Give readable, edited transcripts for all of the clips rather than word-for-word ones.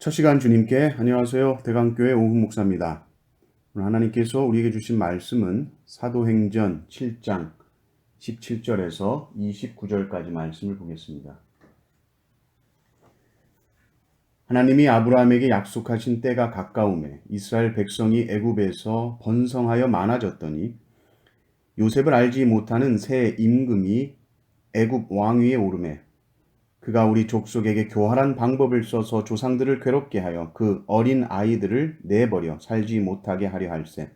첫 시간 주님께 안녕하세요. 대강교회 오훈 목사입니다. 오늘 하나님께서 우리에게 주신 말씀은 사도행전 7장 17절에서 29절까지 말씀을 보겠습니다. 하나님이 아브라함에게 약속하신 때가 가까우매 이스라엘 백성이 애굽에서 번성하여 많아졌더니 요셉을 알지 못하는 새 임금이 애굽 왕위에 오르매 그가 우리 족속에게 교활한 방법을 써서 조상들을 괴롭게 하여 그 어린 아이들을 내버려 살지 못하게 하려 할세.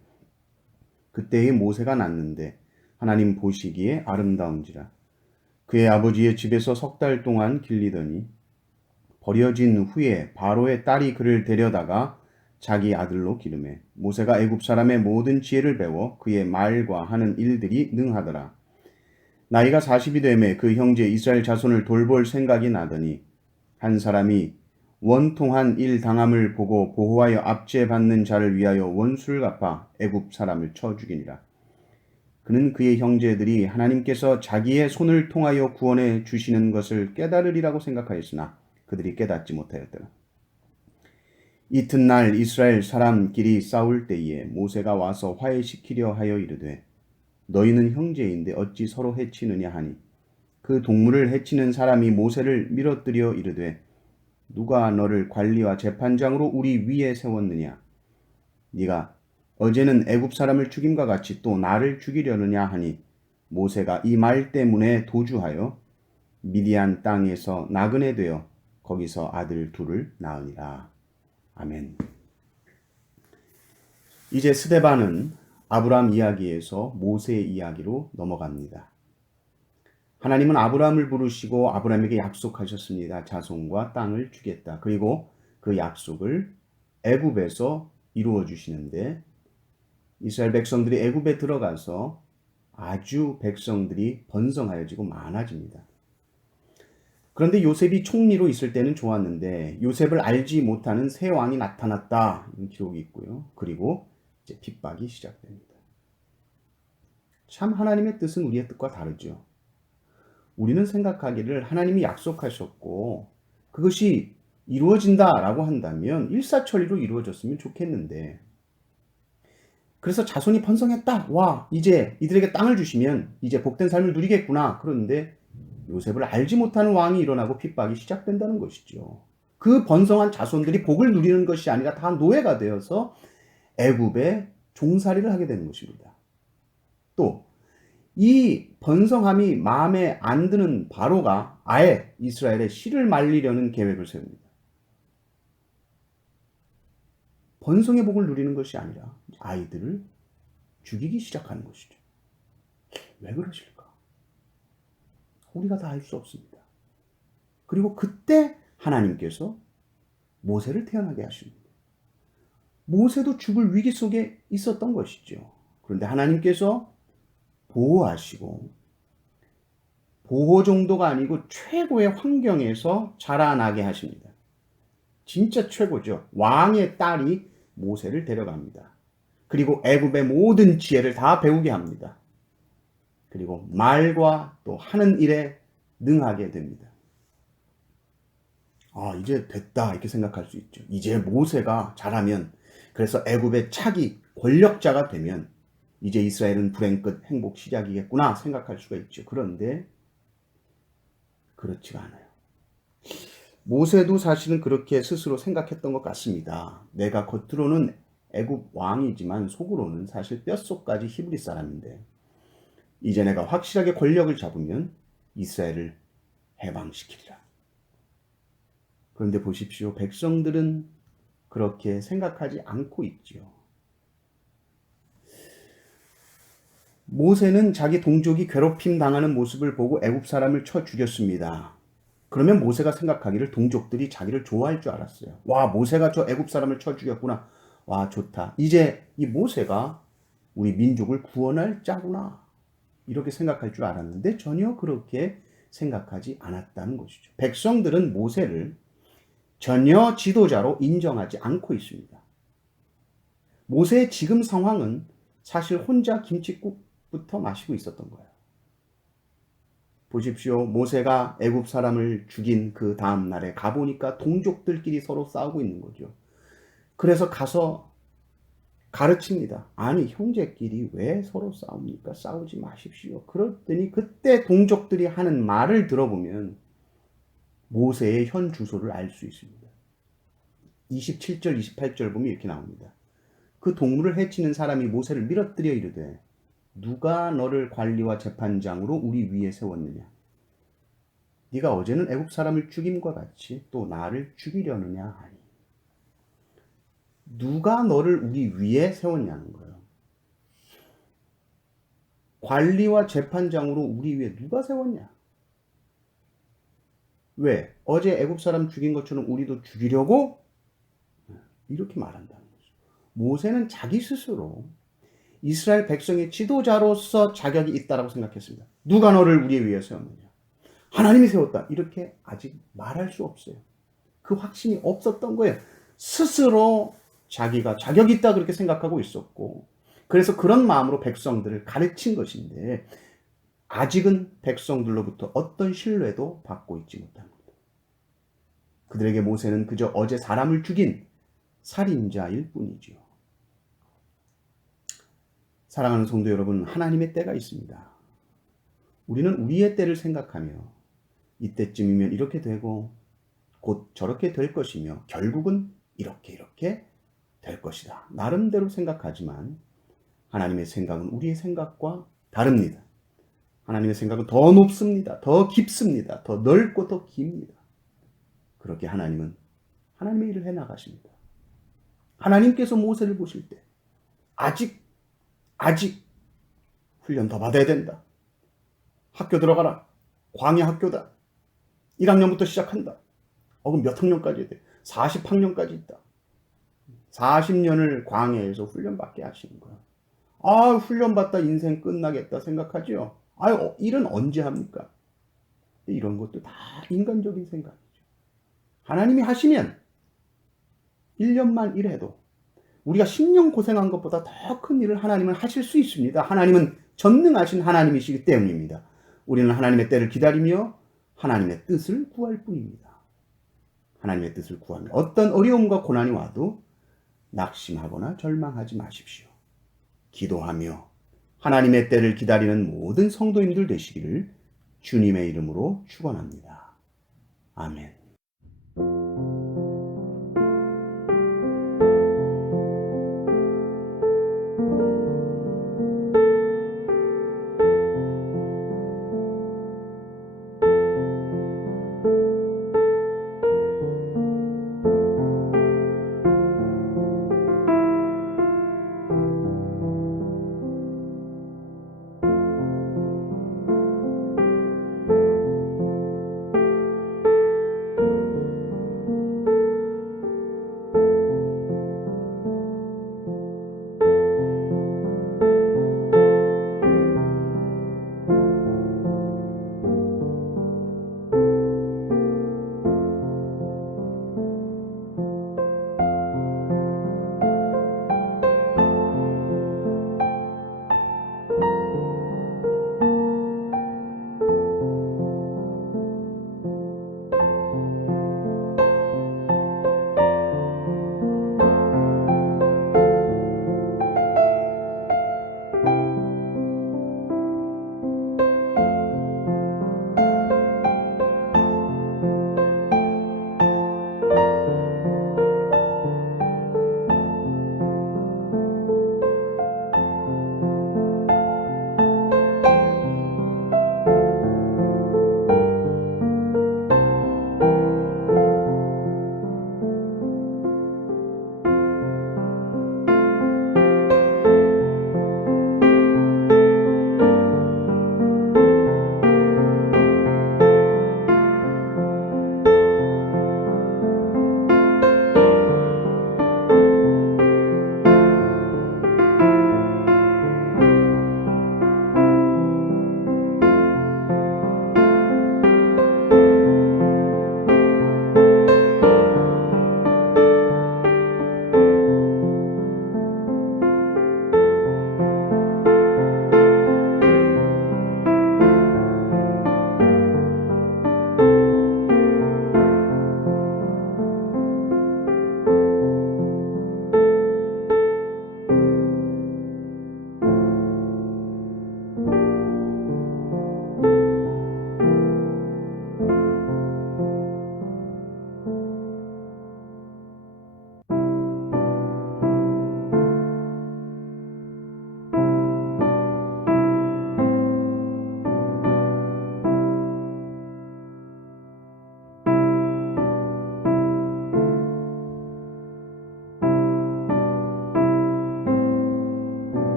그때의 모세가 낳는데 하나님 보시기에 아름다운지라. 그의 아버지의 집에서 석 달 동안 길리더니 버려진 후에 바로의 딸이 그를 데려다가 자기 아들로 기르매 모세가 애굽 사람의 모든 지혜를 배워 그의 말과 하는 일들이 능하더라. 나이가 40이 되매 그 형제 이스라엘 자손을 돌볼 생각이 나더니 한 사람이 원통한 일 당함을 보고 보호하여 압제받는 자를 위하여 원수를 갚아 애굽 사람을 쳐 죽이니라. 그는 그의 형제들이 하나님께서 자기의 손을 통하여 구원해 주시는 것을 깨달으리라고 생각하였으나 그들이 깨닫지 못하였더라. 이튿날 이스라엘 사람끼리 싸울 때에 모세가 와서 화해시키려 하여 이르되 너희는 형제인데 어찌 서로 해치느냐 하니 그 동물을 해치는 사람이 모세를 밀어뜨려 이르되 누가 너를 관리와 재판장으로 우리 위에 세웠느냐 네가 어제는 애굽 사람을 죽임과 같이 또 나를 죽이려느냐 하니 모세가 이 말 때문에 도주하여 미디안 땅에서 나그네 되어 거기서 아들 둘을 낳으니라. 아멘. 이제 스데반은 아브라함 이야기에서 모세 이야기로 넘어갑니다. 하나님은 아브라함을 부르시고 아브라함에게 약속하셨습니다. 자손과 땅을 주겠다. 그리고 그 약속을 애굽에서 이루어 주시는데 이스라엘 백성들이 애굽에 들어가서 아주 백성들이 번성하여지고 많아집니다. 그런데 요셉이 총리로 있을 때는 좋았는데 요셉을 알지 못하는 새 왕이 나타났다. 이런 기록이 있고요. 그리고 이제 핍박이 시작됩니다. 참 하나님의 뜻은 우리의 뜻과 다르죠. 우리는 생각하기를 하나님이 약속하셨고 그것이 이루어진다라고 한다면 일사천리로 이루어졌으면 좋겠는데 그래서 자손이 번성했다. 와, 이제 이들에게 땅을 주시면 이제 복된 삶을 누리겠구나. 그런데 요셉을 알지 못하는 왕이 일어나고 핍박이 시작된다는 것이죠. 그 번성한 자손들이 복을 누리는 것이 아니라 다 노예가 되어서 애굽에 종살이를 하게 되는 것입니다. 또 이 번성함이 마음에 안 드는 바로가 아예 이스라엘의 씨를 말리려는 계획을 세웁니다. 번성의 복을 누리는 것이 아니라 아이들을 죽이기 시작하는 것이죠. 왜 그러실까? 우리가 다 알 수 없습니다. 그리고 그때 하나님께서 모세를 태어나게 하십니다. 모세도 죽을 위기 속에 있었던 것이죠. 그런데 하나님께서 보호하시고 보호 정도가 아니고 최고의 환경에서 자라나게 하십니다. 진짜 최고죠. 왕의 딸이 모세를 데려갑니다. 그리고 애굽의 모든 지혜를 다 배우게 합니다. 그리고 말과 또 하는 일에 능하게 됩니다. 아, 이제 됐다 이렇게 생각할 수 있죠. 이제 모세가 잘하면 그래서 애굽의 차기 권력자가 되면 이제 이스라엘은 불행 끝 행복 시작이겠구나 생각할 수가 있죠. 그런데 그렇지가 않아요. 모세도 사실은 그렇게 스스로 생각했던 것 같습니다. 내가 겉으로는 애굽 왕이지만 속으로는 사실 뼛속까지 히브리 사람인데 이제 내가 확실하게 권력을 잡으면 이스라엘을 해방시키리라. 그런데 보십시오. 백성들은 그렇게 생각하지 않고 있지요. 모세는 자기 동족이 괴롭힘 당하는 모습을 보고 애굽 사람을 쳐 죽였습니다. 그러면 모세가 생각하기를 동족들이 자기를 좋아할 줄 알았어요. 와, 모세가 저 애굽 사람을 쳐 죽였구나. 와, 좋다. 이제 이 모세가 우리 민족을 구원할 자구나. 이렇게 생각할 줄 알았는데 전혀 그렇게 생각하지 않았다는 것이죠. 백성들은 모세를 전혀 지도자로 인정하지 않고 있습니다. 모세의 지금 상황은 사실 혼자 김칫국부터 마시고 있었던 거예요. 보십시오. 모세가 애굽 사람을 죽인 그 다음 날에 가보니까 동족들끼리 서로 싸우고 있는 거죠. 그래서 가서 가르칩니다. 아니 형제끼리 왜 서로 싸웁니까? 싸우지 마십시오. 그랬더니 그때 동족들이 하는 말을 들어보면 모세의 현 주소를 알 수 있습니다. 27절 28절 보면 이렇게 나옵니다. 그 동물을 해치는 사람이 모세를 밀어뜨려 이르되 누가 너를 관리와 재판장으로 우리 위에 세웠느냐? 네가 어제는 애굽 사람을 죽임과 같이 또 나를 죽이려느냐 하니. 누가 너를 우리 위에 세웠냐는 거예요. 관리와 재판장으로 우리 위에 누가 세웠냐? 왜? 어제 애굽 사람 죽인 것처럼 우리도 죽이려고? 이렇게 말한다는 거죠. 모세는 자기 스스로 이스라엘 백성의 지도자로서 자격이 있다고 생각했습니다. 누가 너를 우리 위에 세웠느냐? 하나님이 세웠다. 이렇게 아직 말할 수 없어요. 그 확신이 없었던 거예요. 스스로 자기가 자격이 있다 그렇게 생각하고 있었고, 그래서 그런 마음으로 백성들을 가르친 것인데 아직은 백성들로부터 어떤 신뢰도 받고 있지 못한 겁니다. 그들에게 모세는 그저 어제 사람을 죽인 살인자일 뿐이지요. 사랑하는 성도 여러분, 하나님의 때가 있습니다. 우리는 우리의 때를 생각하며 이때쯤이면 이렇게 되고 곧 저렇게 될 것이며 결국은 이렇게 될 것이다. 나름대로 생각하지만 하나님의 생각은 우리의 생각과 다릅니다. 하나님의 생각은 더 높습니다. 더 깊습니다. 더 넓고 더 깁니다. 그렇게 하나님은 하나님의 일을 해나가십니다. 하나님께서 모세를 보실 때 아직 훈련 더 받아야 된다. 학교 들어가라. 광야 학교다. 1학년부터 시작한다. 그럼 몇 학년까지 돼? 40학년까지 있다. 40년을 광야에서 훈련받게 하시는 거야. 훈련받다 인생 끝나겠다 생각하죠. 일은 언제 합니까? 이런 것도 다 인간적인 생각이죠. 하나님이 하시면 1년만 일해도 우리가 10년 고생한 것보다 더 큰 일을 하나님은 하실 수 있습니다. 하나님은 전능하신 하나님이시기 때문입니다. 우리는 하나님의 때를 기다리며 하나님의 뜻을 구할 뿐입니다. 하나님의 뜻을 구하며 어떤 어려움과 고난이 와도 낙심하거나 절망하지 마십시오. 기도하며 하나님의 때를 기다리는 모든 성도님들 되시기를 주님의 이름으로 축원합니다. 아멘.